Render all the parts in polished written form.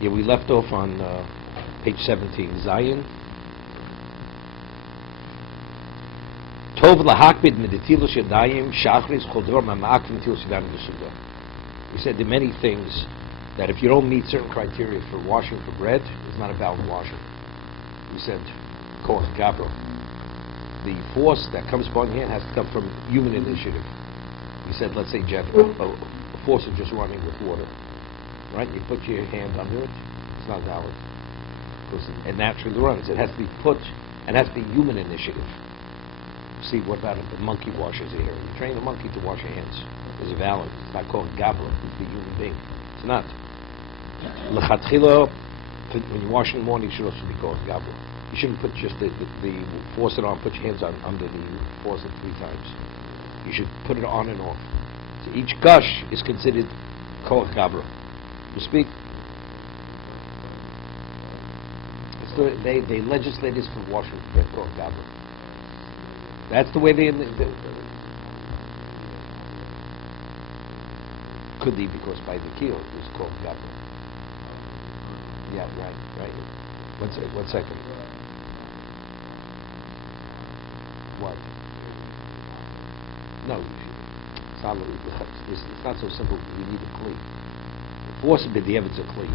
Yeah, we left off on page 17. Zion. Tov lahakbid meditilos yadayim shachris chodor mamak meditilos yadayim d'suga. We said there are many things that if you don't meet certain criteria for washing for bread, it's not a valid washing. We said koach gabro. The force that comes upon your hand has to come from human initiative. We said, let's say, Jeff, a force of just running with water, right? You put your hand under it, it's not valid. Because it naturally runs. It has to be put, and it has to be human initiative. See, what about if the monkey washes here? You train a monkey to wash your hands. Is it valid? It's not called gabra. It's the human being. It's not. L'chatchila, when you wash in the morning, it should also be called gabra. You shouldn't put just the faucet on, put your hands on under the faucet 3 times. You should put it on and off. So each gush is considered koach gabra. You speak? They legislate this for washing bread, koach gabra. That's the way they could be, because by the keel it's called gabra. Yeah, right. One second. What? No, it's not so simple. You need a kli. The force of the dievit's a kli.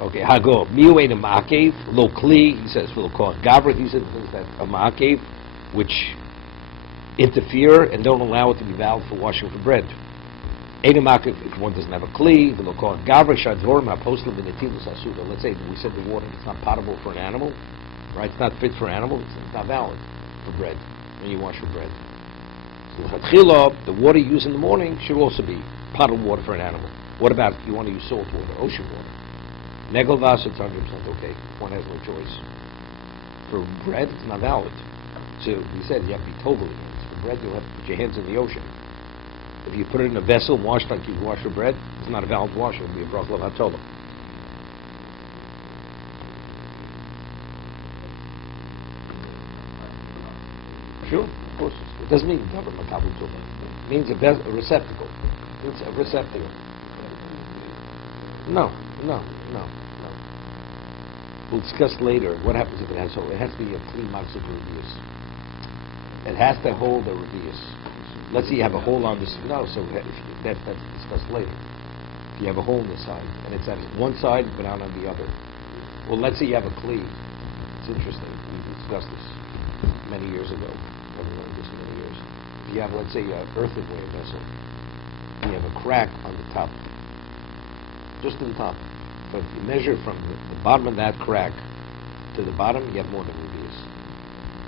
Okay, hago miuein a ma'akev lo kli. He says we'll call it gabra. These are the things that a ma'akev, which interfere and don't allow it to be valid for washing for bread. Ein a ma'akev if one doesn't have a kli. We'll call it gabra shadvorim ha'poslim v'netilus asuda. Let's say we said the water is not potable for an animal, right? It's not fit for an animal. It's not valid for bread when you wash for bread. So the water you use in the morning should also be potable water for an animal. What about if you want to use salt water, ocean water? Negelvas, it's 100% okay. One has no choice. For bread, it's not valid. So we said you have to be totally hands. For bread, you'll have to put your hands in the ocean. If you put it in a vessel, washed like you wash your bread, it's not a valid wash. It would be a bracha l'hatola. Sure, of course. It doesn't mean government makabel. It means a receptacle. It's a receptacle. No. We'll discuss later what happens if it has hole. It has to be a clean maxi revius. It has to hold a revius. Let's say you have a hole on this. No, so that's discussed later. If you have a hole in the side and it's at one side but not on the other. Well, let's say you have a cleave. It's interesting. We discussed this many years ago. I've learned this many years. If you have, let's say, an earthenware vessel, and you have a crack on the top, just in the top. So if you measure from the bottom of that crack to the bottom, you have more than revius.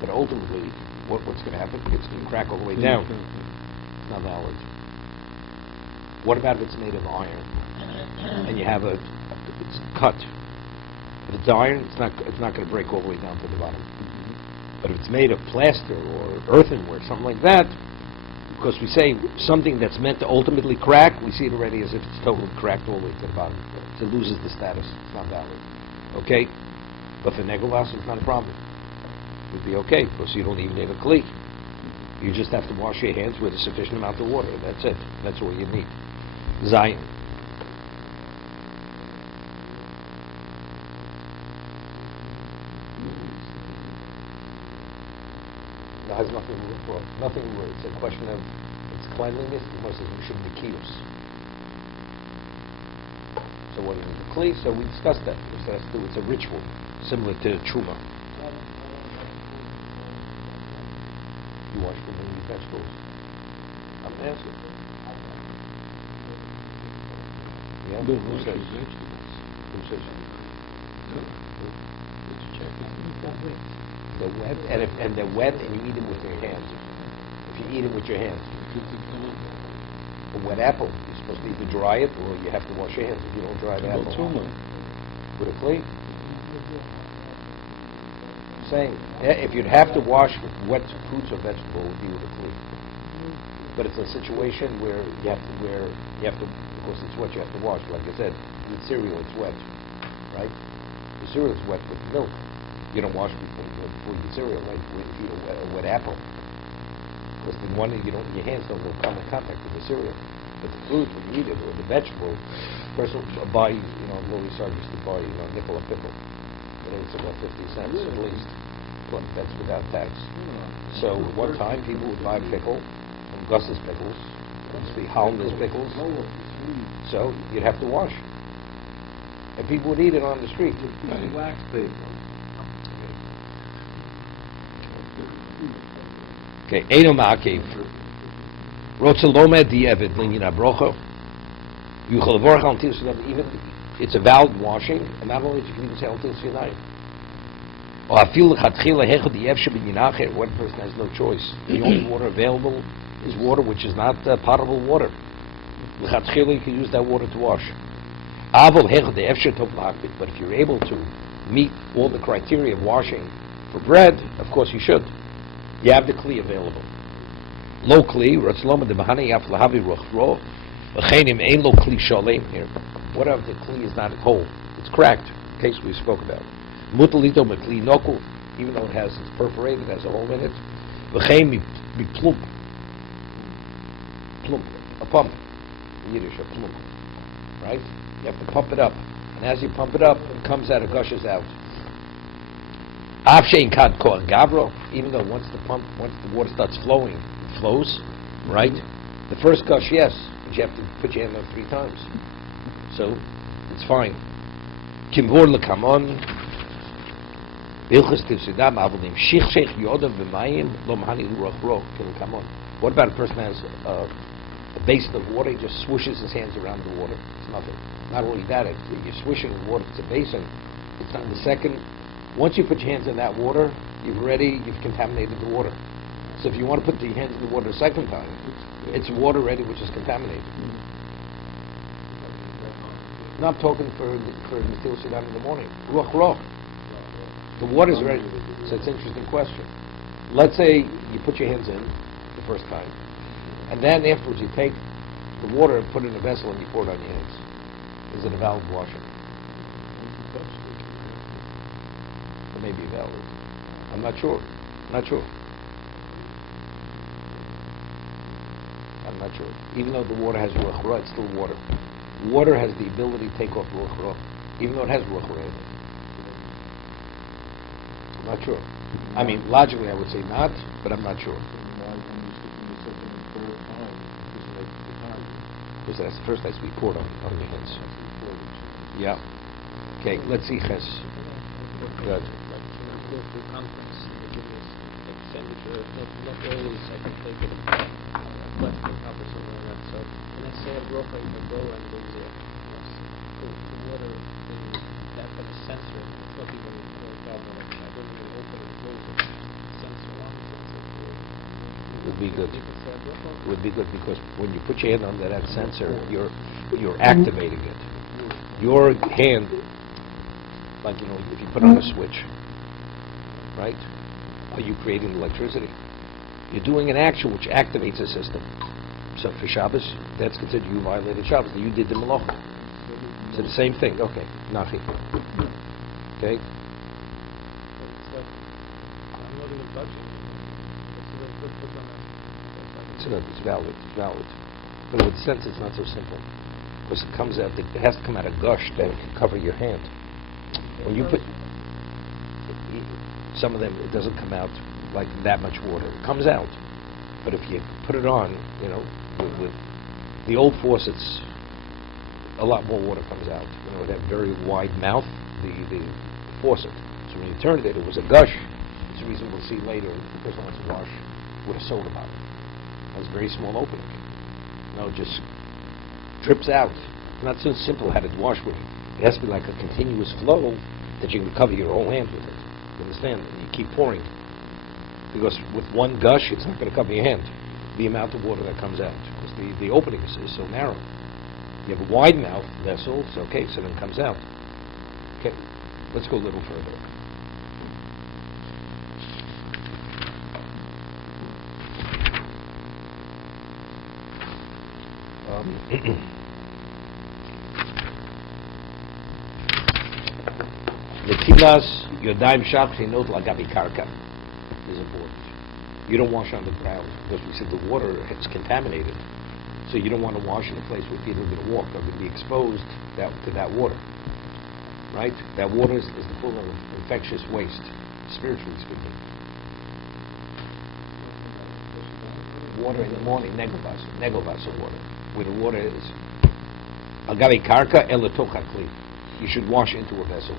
But ultimately, what's going to happen? It's going to crack all the way down. It's not valid. What about if it's made of iron and you have it's cut? If it's iron, it's not going to break all the way down to the bottom. But if it's made of plaster or earthenware, something like that, because we say something that's meant to ultimately crack, we see it already as if it's totally cracked all the way to the bottom. So it loses the status. It's not valid. Okay? But for negelas, it's not a problem. It would be okay, because you don't even need a kli. You just have to wash your hands with a sufficient amount of water. That's it. That's all you need. Zion. It has nothing to do with nothing. It's a question of its cleanliness. The Moshe says we should be kios. So what is the kli? So we discussed that. It's a ritual similar to truma. You wash the many vegetables. I'm asking. Yeah. Who says? They're wet, and they're wet, and you eat them with your hands. If you eat it with your hands, a wet apple, you're supposed to either dry it or you have to wash your hands if you don't dry the apple. With a kli? Saying if you'd have to wash with wet fruits or vegetables, it would be with a kli. But it's a situation where you have to, of course, it's what you have to wash. Like I said, with cereal, it's wet, right? The cereal is wet with milk. You don't wash before you eat cereal, right? If you eat a wet apple, because the one your hands don't come in contact with the cereal. But the fruit, when you eat it, or the vegetable, person will buy, Louis Sargis to buy, a nickel a pickle. It's about 50 cents at least. But that's without tax. So at one time, people would buy a pickle from Gus's Pickles. It used to be Hollander's Pickles. So you'd have to wash. And people would eat it on the street. Wax paper. Okay, Eino Ma'akev. Rotze Lomed Di'evet Linyan Abrocho. Yuchel Vorach Al Til Sinai. Even it's a valid washing, and not only you can even say Al Til Sinai. Or Afil Lechatchila Hechad Di'ev Shebin Yinacher. One person has no choice. The only water available is water which is not potable water. Lechatchila, you can use that water to wash. But if you're able to meet all the criteria of washing for bread, of course you should. You have the kli available. Lo kli, here. What if the kli is not whole? It's cracked, in case we spoke about. Even though it's perforated, has a hole in it. A pump. In Yiddish, a plump. Right? You have to pump it up. And as you pump it up, it comes out, it gushes out. Even though once the water starts flowing, it flows, right? The first gush, yes, but you have to put your hand up 3 times. So, it's fine. What about a person who has a basin of water? He just swishes his hands around the water. It's nothing. Not only that, you're swishing the water. It's a basin. It's on the second. Once you put your hands in that water, you've contaminated the water. So if you want to put your hands in the water a second time, it's water already which is contaminated. No, I'm talking for Nistil Sudan in the morning. Ruach Ruach. The water's ready. So it's an interesting question. Let's say you put your hands in the first time, and then afterwards you take the water and put it in a vessel and you pour it on your hands. Is it a valid washing? It may be valid. I'm not sure. I'm not sure. Even though the water has ruach ra, it's still water. Water has the ability to take off ruach ra, even though it has ruach ra in it. I'm not sure. I mean, logically I would say not, but I'm not sure. Because that's first has to be poured on your hands. Yeah. Okay, let's see Ches. Good. Not always I can take it plastic cup or something like that. So when I say a broker, you can go and there's the water in that kind of sensor. It's not even a problem. I don't even open and close it. Sensor one, sensor two. Would be good. Would be good because when you put your hand under that sensor, you're activating it. Your hand, like if you put on a switch, right? Are you creating electricity? You're doing an action which activates a system. So for Shabbos, that's considered you violated Shabbos. You did the malacha. So the same thing. Okay, Nachi. Okay. It's valid. It's valid. But with sense, it's not so simple because it comes out. It has to come out a gush that can cover your hand. When you put some of them, it doesn't come out like that much water. It comes out, but if you put it on, with the old faucets, a lot more water comes out. It had very wide mouth, the faucet. So when you turned it, it was a gush. It's the reason we'll see later if the person wants to wash with a soda bottle. It has a very small opening. It just drips out. It's not so simple how to wash with it. It has to be like a continuous flow that you can cover your whole hand with it. You understand? You keep pouring. Because with one gush, it's not going to cover your hand. The amount of water that comes out. Because the opening is so narrow. You have a wide mouth vessel, so okay, so then it comes out. Okay, let's go a little further. Netilas Yodaim Shachinot Lagabi Karka is important. You don't wash on the ground because we said the water is contaminated. So you don't want to wash in a place where people are going to walk, are going to be exposed to that water. Right? That water is full of infectious waste, spiritually speaking. Water in the morning, negovasa water, where the water is. Agave karka elatocha kli. You should wash into a vessel.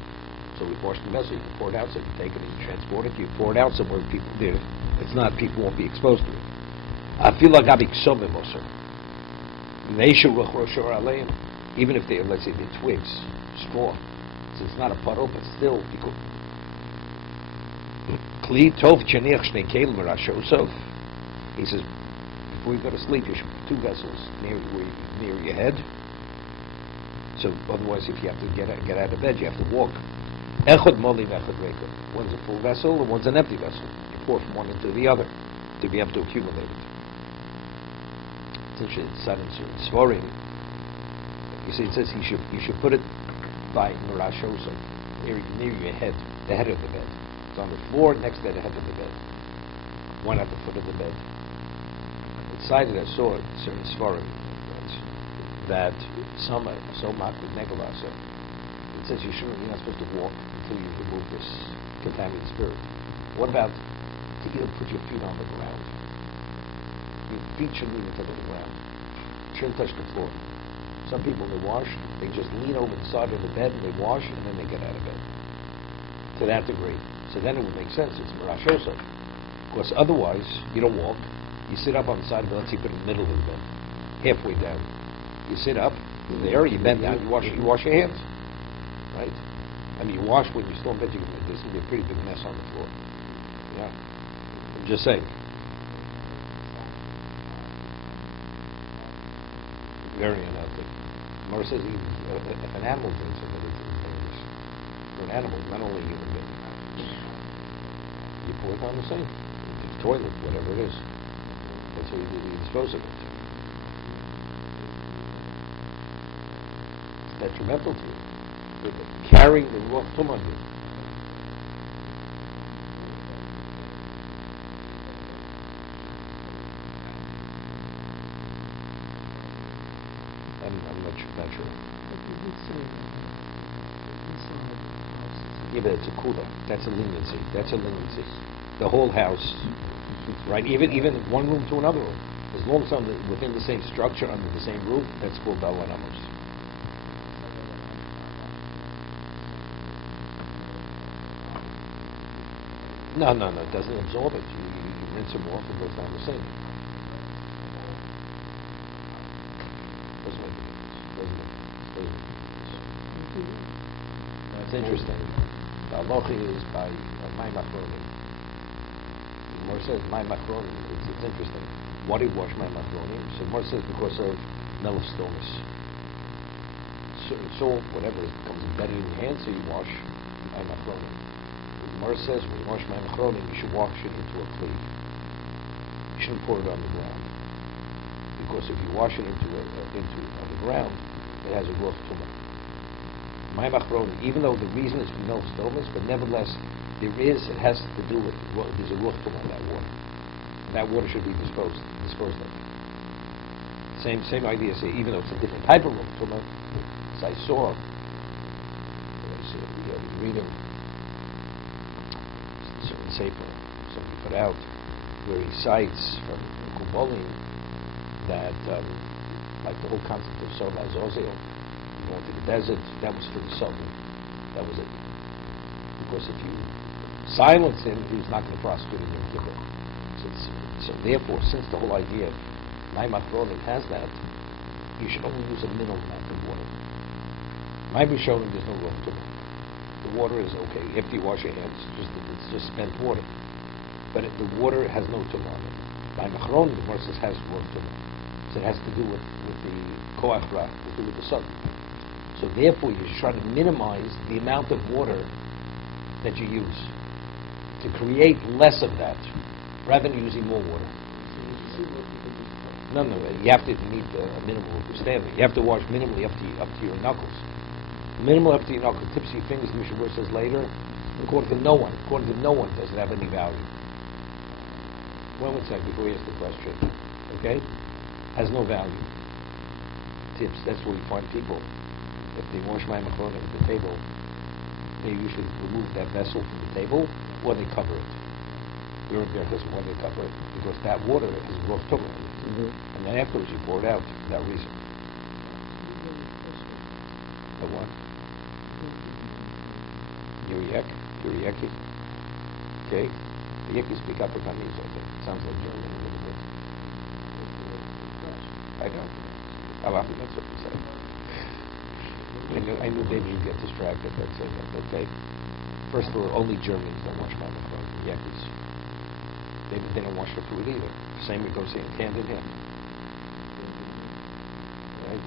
So we wash the vessel, you can pour it out, so you take it and you transport it, you pour it out somewhere people there. It's not, people won't be exposed to it. Afil agave ksovim also. Even if they're, let's say, they're twigs, straw. So it's not a puddle, but still, Kli tov cheniach shnei kelim rashosov. He says, before you go to sleep, you should put 2 vessels near your head. So otherwise, if you have to get out of bed, you have to walk. Echad moli v'echad reiko. One's a full vessel, and one's an empty vessel. You pour from one into the other to be able to accumulate it. It's interesting. It's Svarim. You see, it says you should put it by Murashoso, near your head, the head of the bed. It's on the floor next to the head of the bed. One at the foot of the bed. It's cited, I saw it, certain Svarim, that some makbid negalasa. It says you're not supposed to walk until you remove this contaminated spirit. What about to either put your feet on the ground? Your feet should lean into the ground. Shouldn't touch the floor. Some people, they wash, they just lean over the side of the bed and they wash and then they get out of bed. To that degree. So then it would make sense. It's Marashoso. Because otherwise, you don't walk. You sit up on the side of the bed, let's say you put it in the middle of the bed, halfway down. You sit up, there, you bend down, you wash your hands. Right? I mean, you wash when you're still in bed, there's going to be a pretty big mess on the floor. Yeah. I'm just saying. Very unhealthy. Mara says even if an animal drinks it, it's dangerous. For an animal, not only a human being. You pour it on the sink, the toilet, whatever it is. That's what you dispose of it. It's detrimental to you. Carrying the raw tumah here. I'm not sure. Yeah, but it's a kula. That's a leniency. The whole house, right? Even one room to another room. As long as it's within the same structure, under the same roof, that's called Dawan Amos. No, it doesn't absorb it. You rinse them off, it goes down the sink. Doesn't make a difference. It's interesting. The halacha is by my machroni. The Gemara says my machroni. It's interesting. Why do you wash my machroni? So the Gemara says because of melasthomas. Salt, whatever, becomes embedded in your hand, so you wash my machroni. The Gemara says when you wash my machroni, you should wash it into a cleave. You shouldn't pour it on the ground. Because if you wash it into on the ground, it has a rough tumah. My machroni, even though the reason is for no stomas, but nevertheless, it has to do with, there's a rough tumah in that water. And that water should be disposed of. Same idea, say, even though it's a different type of rough tumah, as I saw, reading a certain sefer, somebody put out, where he cites from Kubolim that, like the whole concept of Sola Azazel, going to the desert, that was for the Sultan. That was it. Because if you silence him, he's not going to prosecute him in Kippur. So therefore, since the whole idea of my machroni has that, you should only use a minimal amount of water. My Rishonim, there's no room to it. The water is okay. After you wash your hands, it's just spent water. But the water has no tumah on it. My machroni, the Gemara says, has room tumah. So it has to do with the koach ra, to do with the sun. So therefore, you should try to minimize the amount of water that you use to create less of that, rather than using more water. No, you have to meet a minimal standard. You have to wash minimally up to your knuckles. Minimal up to your knuckles, tips of your fingers. The Mishna Berura says later, according to no one, does it have any value. One second before you ask the question, okay? has no value. Tips, that's where you find people. If they wash my macron at the table, maybe you should remove that vessel from the table, or they cover it. You're in there because why they cover it? Because that water is rough tumor. And then afterwards you pour it out for that reason. The what? Yurieki. Okay. The Yeki speak Afrikaans, I think. It sounds like German a little bit. I know. That's what you say. I knew maybe you'd get distracted. That's it. That's okay. First of all, only Germans don't wash mouth and throat. Yekis. They don't wash their food either. Same it goes hand in hand. Right?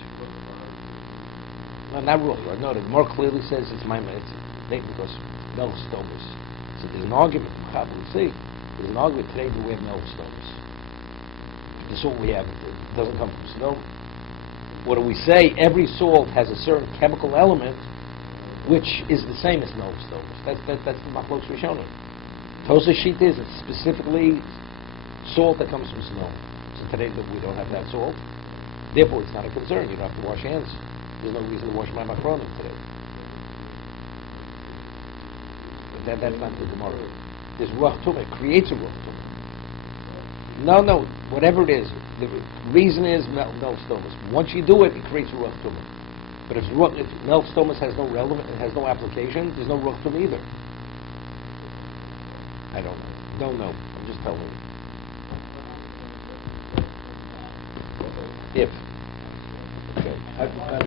No, not really. No, the more clearly says it's because no stomas. So there's an argument. We see there's an argument today that we have no stomas. The salt we have it doesn't come from snow. What do we say? Every salt has a certain chemical element which is the same as no stomas. That's the Machlokes Rishonim. Tosa sheet is it's specifically salt that comes from snow. So today we don't have that salt. Therefore, it's not a concern. You don't have to wash hands. There's no reason to wash my macronim today. But that's not the Gemara. There's ruach tumah. It creates a ruach tumah. No. Whatever it is, the reason is no stomas. Once you do it, it creates a ruach tumah. But if milk stomas has no relevant, it has no application, there's no ruach tumah either. I don't know. Don't know. I'm just telling you. If. Okay.